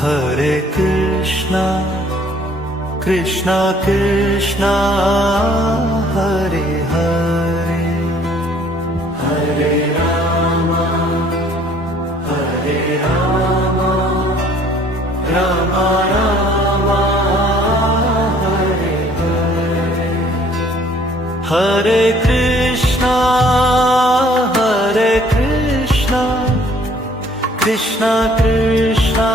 Hare Krishna Krishna Krishna Hare Hare Hare Rama Rama Rama Hare Hare Hare Krishna Krishna Krishna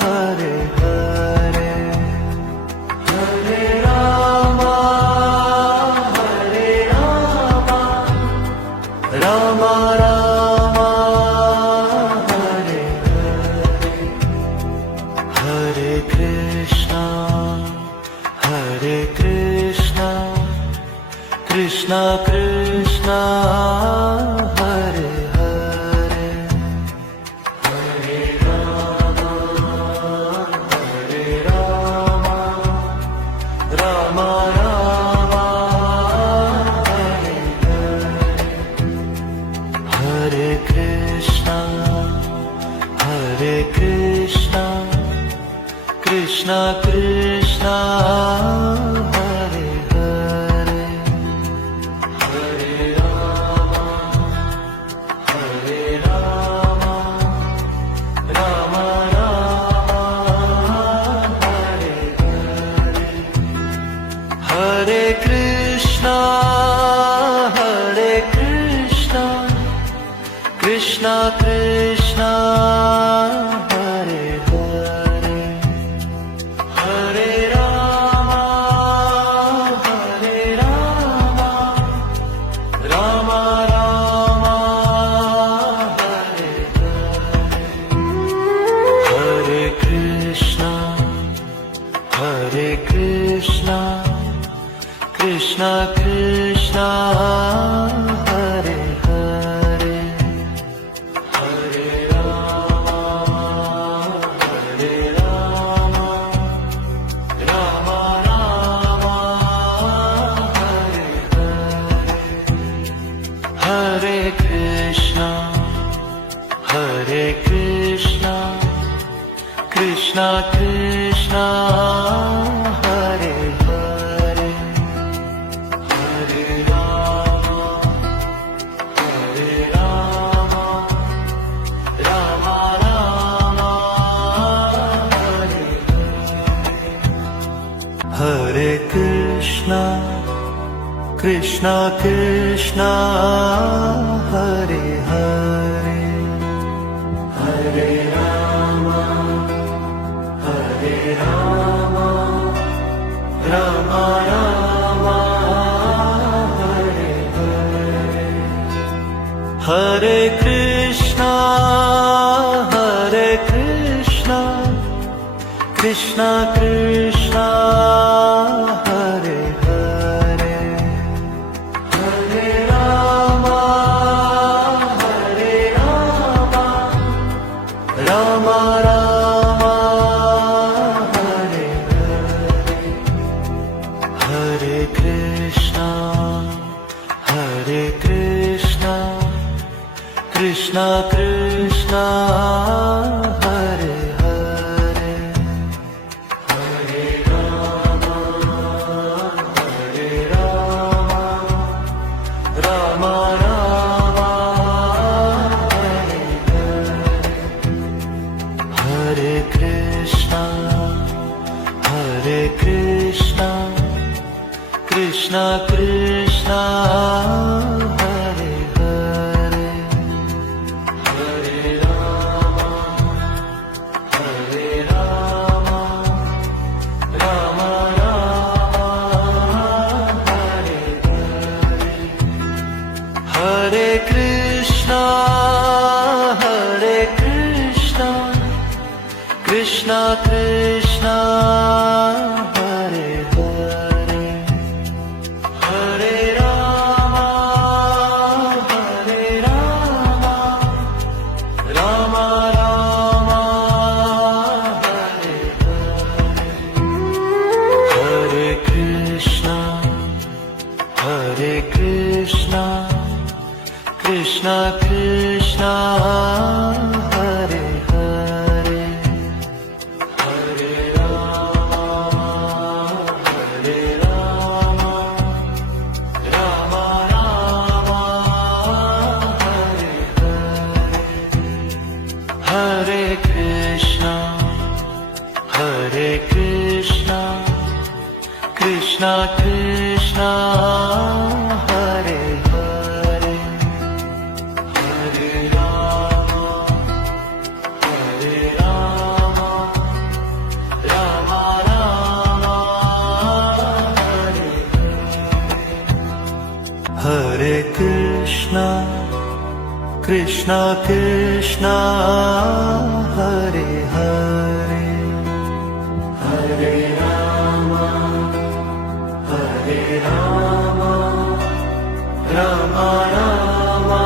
Hare Hare Hare Rama Rama Rama Hare Hare Hare Krishna Krishna Krishna Hare Hare Hare Rama Rama Rama Hare Hare Hare Krishna Krishna Krishna Hare Hare Hare Rama Rama Rama Hare Hare Hare Krishna Krishna Krishna Hare Hare Hare Rama Rama Rama Hare Hare Hare Krishna Krishna Krishna Hare Hare Hare Rama Rama Rama Hare Hare Hare Krishna Krishna Krishna Hare Hare Hare Rama Rama Rama Hare Hare Hare Krishna Krishna Hare Hare Hare Rama Rama Rama Hare Hare Hare Krishna Krishna Krishna Hare Hare Hare Rama Rama Rama Hare Hare Hare Krishna Krishna Krishna Hare Hare Hare Rama Rama Rama Hare Hare Hare Krishna Krishna Krishna Hare Hare Hare Rama Rama Rama Hare Hare Hare Krishna Krishna Krishna Hare Hare Hare Rama Rama Rama Hare Hare Hare Krishna Krishna Krishna Hare Hare Krishna, Hare Krishna, Krishna Krishna, Hare Hare, Hare Rama, Hare Rama, Rama Rama, Hare Hare, Hare Krishna, Krishna Krishna, Hare Hare, Hare Rama, Hare Rama, Rama Rama,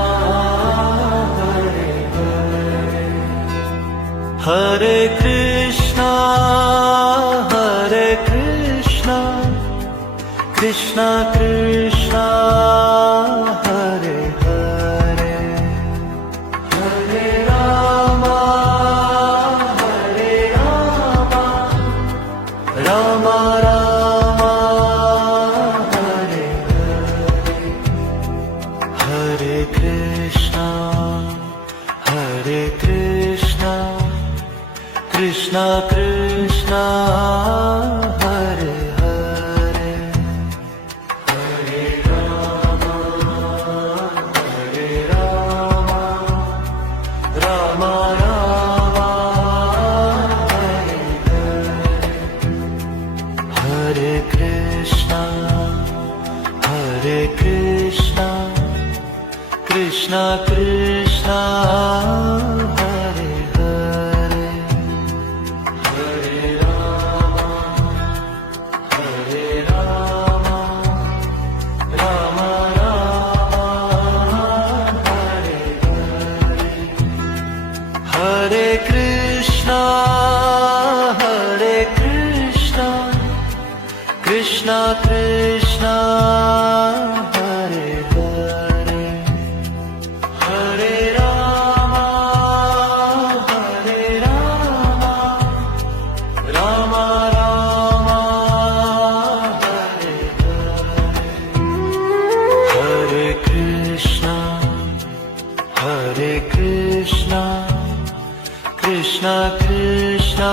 Hare Hare, Hare Krishna, Hare Krishna, Krishna Krishna, Hare Hare, Hare Rama, Hare Rama, Rama Rama, Hare Hare, Hare Krishna, Hare Krishna, Krishna Krishna, Hare Hare, Hare Rama, Hare Rama, Rama Rama, Hare Hare, Hare Krishna, Hare Krishna, Krishna Krishna, Hare Hare, Hare Rama, Hare Rama, Rama Rama, Hare Hare, Hare Krishna, Hare Krishna, Krishna Krishna, Hare Hare, Hare Rama, Hare Rama, Rama Rama, Hare Hare, Hare Krishna, Hare Krishna, Krishna Krishna,